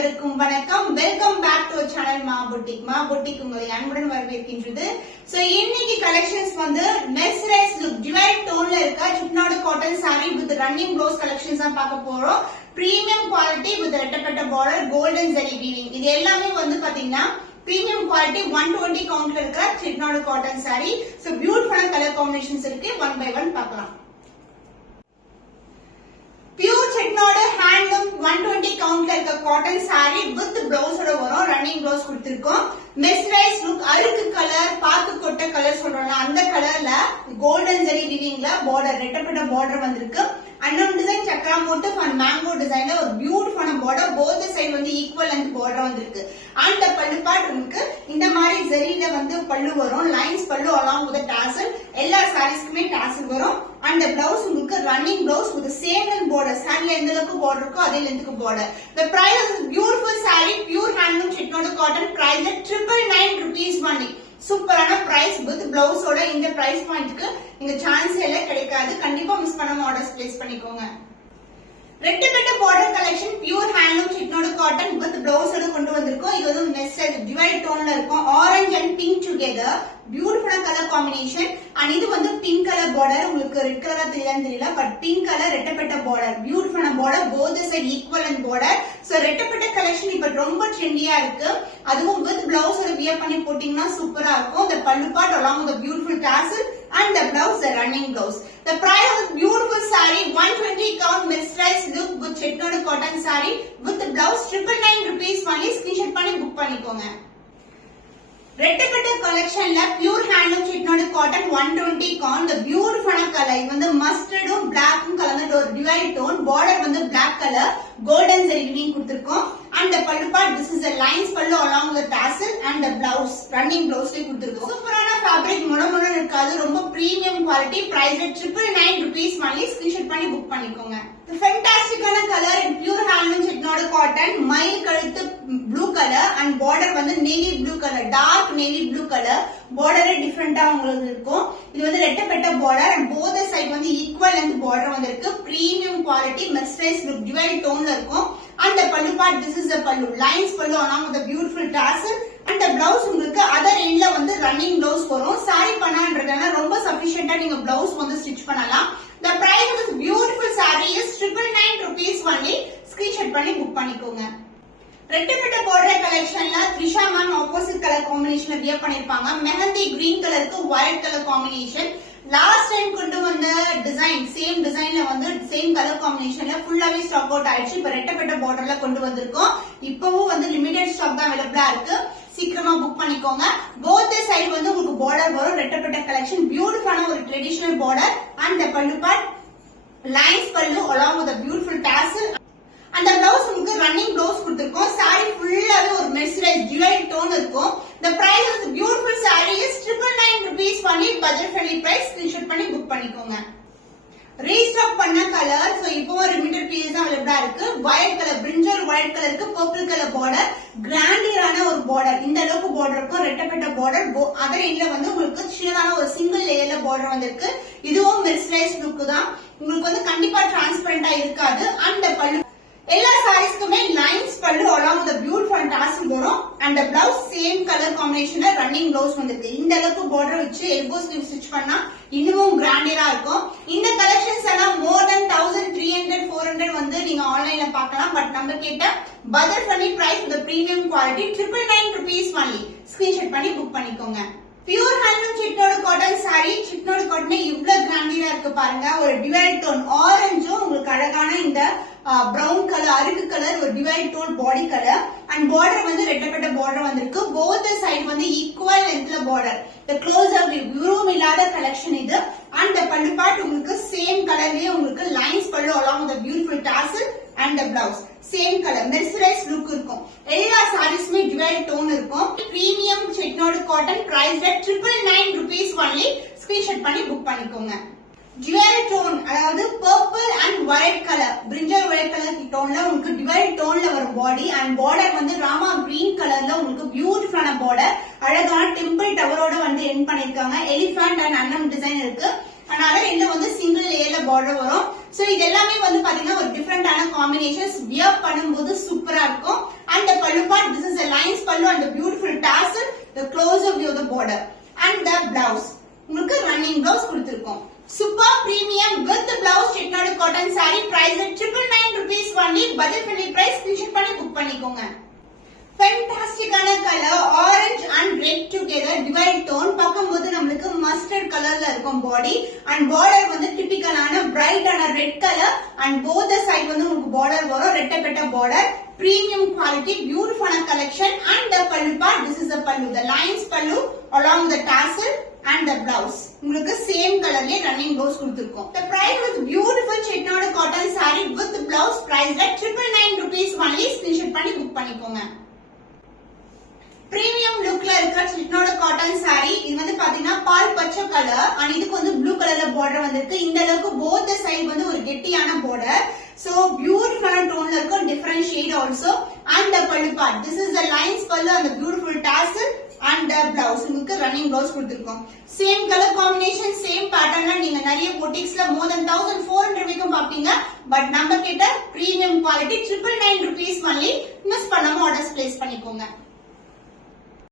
அனைவருக்கும் வணக்கம். Welcome back to channel Maa boutique உங்களை அன்புடன் வரவேற்கின்றது. சோ இன்னைக்கு கலெக்ஷன்ஸ் வந்து மெஸ்ரைஸ் லுக் டிவைட் டோன்ல இருக்க Chettinad cotton saree with running blouse collections தான் பார்க்க போறோம். பிரீமியம் குவாலிட்டி வித் ரெட்டப்பட்ட பார்டர் கோல்டன் ஜரி வீவிங். இது எல்லாமே வந்து பாத்தீங்கன்னா பிரீமியம் குவாலிட்டி 120 கவுண்ட்ல இருக்க சிப்னாடு காட்டன் saree. சோ பியூட்டிஃபுல்லான கலர் காம்பினேஷன்ஸ் இருக்கு. ஒன் பை ஒன் பார்க்கலாம். பியூர் செட்நாடு ஹேண்ட்லூம் 120 கவுண்ட்ல இருக்க காட்டன் saree வித் பிளவுஸோட வரும். ரன்னிங் பிளவுஸ் கொடுத்திருக்கோம். மெஸ்ரைஸ் லுக் அழுக்கு கலர் பாக்கு கொட்டை கலர் சொல்றோம்ல அந்த கலர்ல கோல்டன் ஜரி வீவிங்ல பார்டர் ரெட்டப்பட்ட பார்டர் வந்திருக்கு. Unknown design chakra motive and mango டிசைன்ல ஒரு பியூட்டிஃபுல்லான பார்டர். போத் சைடு வந்து ஈக்குவல் லென்த் பார்டர் வந்திருக்கு. அந்த பல்லு பார்ட் உங்களுக்கு இந்த மாதிரி ஜரியில வந்து பல்லு வரும். லைன்ஸ் பல்லு along with டாசல். எல்லா சாரீஸ்க்குமே டாசல் வரும். அந்த பிளவுஸ் உங்களுக்கு running blouse with same length border. சாரில எந்த அளவுக்கு பார்டர் இருக்கோ அதே லென்த்துக்கு border. The price is beautiful saree pure handloom chetnadu cotton. Price at 999 rupees only. சூப்பரான பிரைஸ் வித் பிளவுஸோட இந்த பிரைஸ் பாயிண்ட்க்கு நீங்க சான்ஸ் எல்லாம் கிடைக்காது. கண்டிப்பா மிஸ் பண்ணாம ஆர்டர்ஸ் பிளேஸ் பண்ணிக்கோங்க. ரெட்டப்பட்ட border collection pure handloom Chettinad cotton with பிளவுஸோட கொண்டு வந்திருக்கோம். இது வந்து மெஸ்ஸர் டிவைட் டோன்ல இருக்கும். ஆரஞ்சு அண்ட் பிங்க் டுகெதர் பியூட்டிஃபுல்லான கலர் காம்பினேஷன். அண்ட் இது வந்து பிங்க் கலர் பார்டர். உங்களுக்கு ரெட் கலரா தெரியல பட் பிங்க் கலர் ரெட்டப்பட்ட பார்டர் பியூட்டிஃபுல்லான border. Both side equal and border. So ரெட்டப்பட்ட கலெக்ஷன் இப்ப ரொம்ப ட்ரெண்டியா இருக்கு. அதுவும் வித் பிளவுஸோட வியர் பண்ணி போட்டீங்கன்னா சூப்பரா இருக்கும். The pallu part along with the beautiful tassel and the blouse, the running blouse. The price of beautiful saree 120 count mesmerized look with chetnadu cotton saree with the blouse 999 rupees only. Screenshot பண்ணி book பண்ணிக்கோங்க. ரெட்டப்பட்ட கலெக்ஷன்ல pure handloom Chettinad cotton 120 count. the beautiful color இது வந்து மஸ்டர்டும் பிளாக்கும் கலந்த ஒரு divide tone. Border வந்து black color golden zari weaving கொடுத்திருக்கோம். and the pallu part this is a lines pallu along with the tassel and the blouse running blouse கொடுத்திருக்கோம். சூப்பரான fabric மொனமொன இருக்காது. ரொம்ப premium quality. Price at 999 rupees only. Screenshot பண்ணி book பண்ணிக்கோங்க. ஃபேண்டாஸ்டிக்கான colour in pure handloom chetnadu cotton. மயில் கழுத்து ப்ளூ கலர் அண்ட் பார்டர் வந்து navy blue colour dark navy blue colour. பார்டரே டிஃபரெண்டா உங்களுக்கு இருக்கும். இது வந்து ரெட்டப்பட்ட பார்டர் அண்ட் போத் சைடு வந்து ஈக்குவல் லென்த் பார்டர் வந்திருக்கு. Premium quality mercerise look divide டோன்ல இருக்கும். and the pallu part this is the pallu lines pallu along with the beautiful tassel and the blouse உங்களுக்கு other endல வந்து running blouse வரும். saree பண்ணான்றதால ரொம்ப சஃபிஷியன்ட்டா நீங்க blouse வந்து stitch பண்ணலாம். the price of this beautiful saree is 999 rupees only. Screenshot பண்ணி book பண்ணிக்கோங்க. ரெட்டப்பட்ட பார்டர் கலெக்ஷன்ல த்ரிஷா மேம் ஆப்போசிட் கலர் காம்பினேஷன்ல வியர் பண்ணிருப்பாங்க. மெஹந்தி கிரீன் கலருக்கு white colour combination. Last time கொண்டு வந்த டிசைன் சேம் டிசைன்ல வந்து சேம் கலர் காம்பினேஷன்ல ஃபுல்லாவே ஸ்டாக் அவுட் ஆயிடுச்சு. இப்ப ரெட்டப்பட்ட பார்டர்ல கொண்டு வந்திருக்கோம். இப்பவும் வந்து லிமிடெட் ஸ்டாக் தான் அவைலபிளா இருக்கு. சீக்கிரமா புக் பண்ணிக்கோங்க. போத் சைடு வந்து உங்களுக்கு பார்டர் வரும். ரெட்டப்பட்ட கலெக்ஷன் பியூட்டிஃபுல்லான ஒரு traditional border and the pallu part lines pallu along with the beautiful tassel. அந்த பிளவுஸ் உங்களுக்கு ரன்னிங் பிளவுஸ் கொடுத்திருக்கோம். saree ஃபுல்லாவே ஒரு மெஸ்ரைஸ் டிவைட் டோன் இருக்கும். the price of the beautiful saree is 999 rupees only. budget friendly price. Screenshot பண்ணி book பண்ணிக்கோங்க. Restock பண்ண colour so இப்போ லிமிடெட் பீஸ் தான் அவைலபிளா இருக்கு. வயலட் கலர் பிரிஞ்சல் வயலட் கலருக்கு பர்பிள் கலர் பார்டர். கிராண்டியரான ஒரு பார்டர். இந்த அளவுக்கு பார்டர் இருக்கும். ரெட்டப்பட்ட பார்டர். அதர் எண்ட்ல வந்து உங்களுக்கு சின்னதான ஒரு சிங்கிள் லேயர்ல பார்டர் வந்திருக்கு. இதுவும் மெஸ்ரைஸ் லுக் தான். உங்களுக்கு வந்து கண்டிப்பா டிரான்ஸ்பரண்டா இருக்காது. அந்த பல்லு எல்லா சாரீஸ்க்குமே லைன்ஸ் பல்லு along with the beautiful tassel வரும். and the blouse same color combinationல running blouse வந்திருக்கு. இந்த அளவுக்கு border வச்சு elbow sleeve stitch பண்ணா இன்னும் கிராண்டியரா இருக்கும். இந்த கலெக்ஷன்ஸ் எல்லாம் more than 1300 400 வந்து நீங்க ஆன்லைன்ல பார்க்கலாம். பட் நம்ம கேட்ட budget friendly price with the premium quality 999 rupees only. Screenshot பண்ணி புக் பண்ணிக்கோங்க. Pure handloom Chettinad cotton saree. Chettinad cotton இவ்வளவு கிராண்டியரா இருக்கு பாருங்க. ஒரு டிவைட் டோன் ஆரஞ்சும் உங்களுக்கு அழகான இந்த பிரவுன் கலர் அருக்கு கலர் ஒரு divide tone body colour and border வந்து ரெட்டப்பட்ட பார்டர் வந்திருக்கு. போத் சைடு வந்து ஈக்குவல் லென்த்ல பார்டர். the close up வியூரும் இல்லாத கலெக்ஷன் இது. and the pallu part உங்களுக்கு சேம் கலர்லயே உங்களுக்கு லைன்ஸ் பல்லு along with the beautiful tassel and the blouse same colour mercerise look இருக்கும். எல்லா சாரீஸ்மே டிவைட் டோன் இருக்கும். Premium Chettinad cotton price at 999 rupees only. Screenshot பண்ணி புக் பண்ணிக்கோங்க. டிவைட் டோன் அதாவது purple and white colour brinjal white colour டோன்ல உங்களுக்கு divide டோன்ல வரும் பாடி அண்ட் பார்டர் வந்து ராமா கிரீன் கலர்ல உங்களுக்கு பியூட்டிஃபுல்லான பார்டர். அழகான டெம்பிள் டவரோட வந்து எண்ட் பண்ணிருக்காங்க. எலிஃபண்ட் அண்ட் அன்னம் டிசைன் இருக்கு. அதனால இதுல வந்து சிங்கிள் லேயர்ல பார்டர் வரும். சோ இது எல்லாமே வந்து பாத்தீங்கன்னா ஒரு டிஃபரெண்டான காம்பினேஷன்ஸ். வியர் பண்ணும்போது சூப்பரா இருக்கும். closer view of the border. And the blouse. உங்களுக்கு running blouse கொடுத்திருக்கோம். Super premium with the blouse chettinad cotton saree price at 999 rupees only. Budget friendly price screenshot பண்ணி book பண்ணிக்கோங்க. Fantastic ஆன color orange and red together divide tone பார்க்கும்போது நமக்கு mustard கலர்ல இருக்கும் body and border வந்து typical ஆன bright ஆன red color and both the side வந்து உங்களுக்கு border வரும் ரெட்டப்பட்ட border premium quality beautiful ஆன collection and the pallu part this is the pallu the lines pallu along the tassel and the blouse உங்களுக்கு same colorலயே running blouse கொடுத்திருக்கோம். The price is beautiful chettinad cotton saree with the blouse price at 999 rupees only. Screenshot பண்ணி book பண்ணிக்கோங்க. Premium லுக்ல இருக்க chettinad cotton saree இது வந்து பாத்தீங்கன்னா பால் பச்சை colour and இதுக்கு வந்து ப்ளூ கலர்ல border வந்திருக்கு. இந்த அளவுக்கு both the side வந்து ஒரு கெட்டியான border. So beautiful tone la irukku different shade also and the pallu part this is the lines pallu and the beautiful tassel and the blouse உங்களுக்கு running blouse கொடுத்திருக்கோம். Same color combination same pattern ல நீங்க நிறைய boutiques ல more than 1400 வரைக்கும் பாப்பீங்க but நம்ம கிட்ட premium quality 999 rupees only. Miss பண்ணாம orders place பண்ணிக்கோங்க.